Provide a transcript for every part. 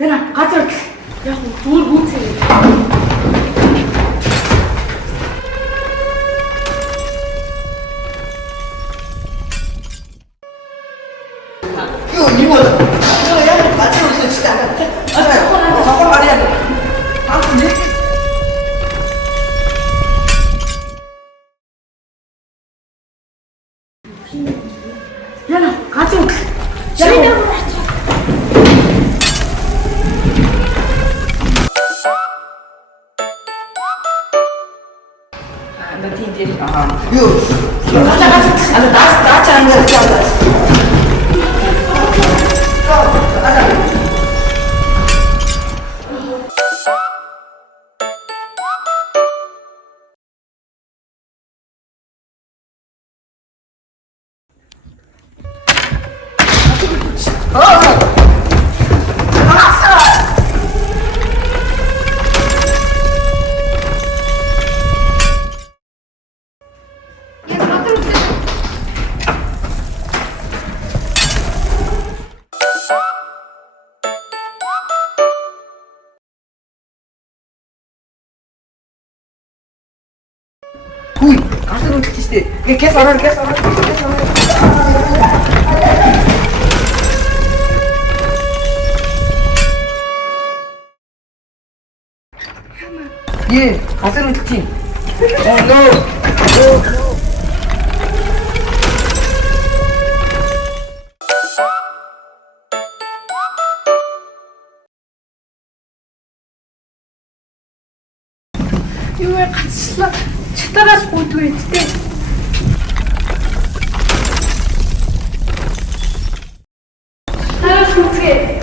Яна газар яг зүгээр гүцээ. Яна газар Hui, газар үлдчихсэн шүү дээ. Гэс ороо. газар үлдчихин. Oh no. юу вэ гацчлаа. Чатагаас гүйдгүй дээ. Хараа шүтгээ.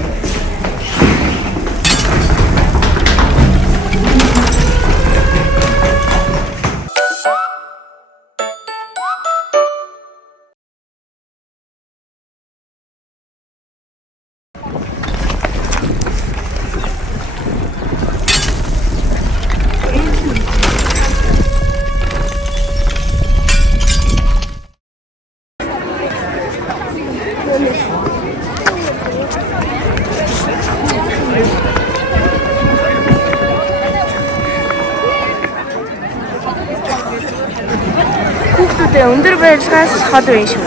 Хүүхдүүдээ өндөр барилгаас хол байна шүү.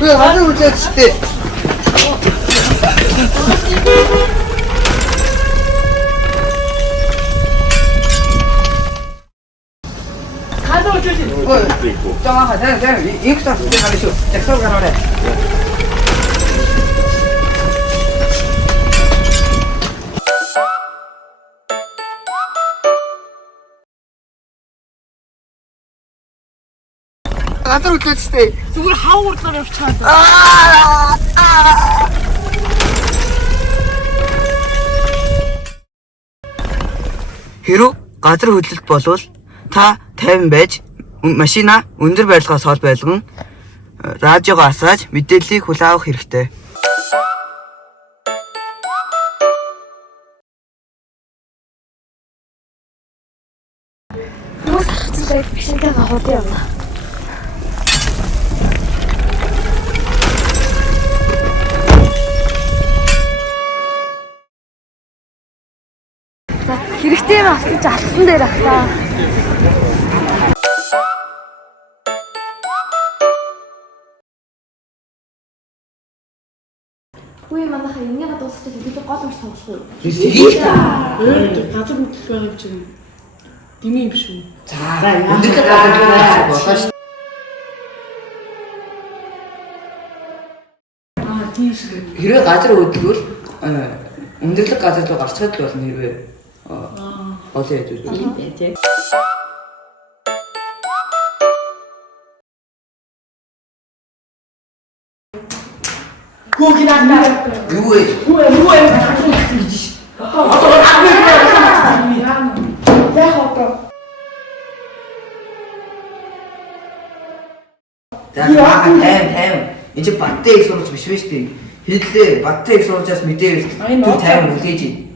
газар үлдчихсэн шүү дээ. 정확하, 이국사 수대 가리쇼. 잭서 가노래. газар үлдчихсэн дээ. Зүгээр хаагурлаар явчихад. Хэрв газар хөдлөлт болвол та 50 байж машина өндөр барилгаас хол байлган радиогоо асааж мэдээллийг хүлээн авах хэрэгтэй. Хүмүүс харцтай бишинтэй гахууд явна. За хэрэгтэй юм авчих чи алхсан дээр ахлаа. Үгүй манайхаа энэгээ дуусчих хэлээ гол юмш тоглох уу? Газар хөдлөх байгаа юм чинь. Дими юм шүү. За, өндөрлөг газар хөдлөх болоо шүү. Тийш. Хэрвээ газар хөдлөвөл өндөрлөг газар руу гарчхад л болно хэрвээ олон яж үү. Хүүхнаа. Юу вэ? Юу вэ? Газар хөдлөх гэж. Одоо яг одоо. тайм. Энд чи баттай их сурч биш вэ шүү дээ. Хэдлээ баттай их сурчаас мэдээвэл түр тайм үлээж.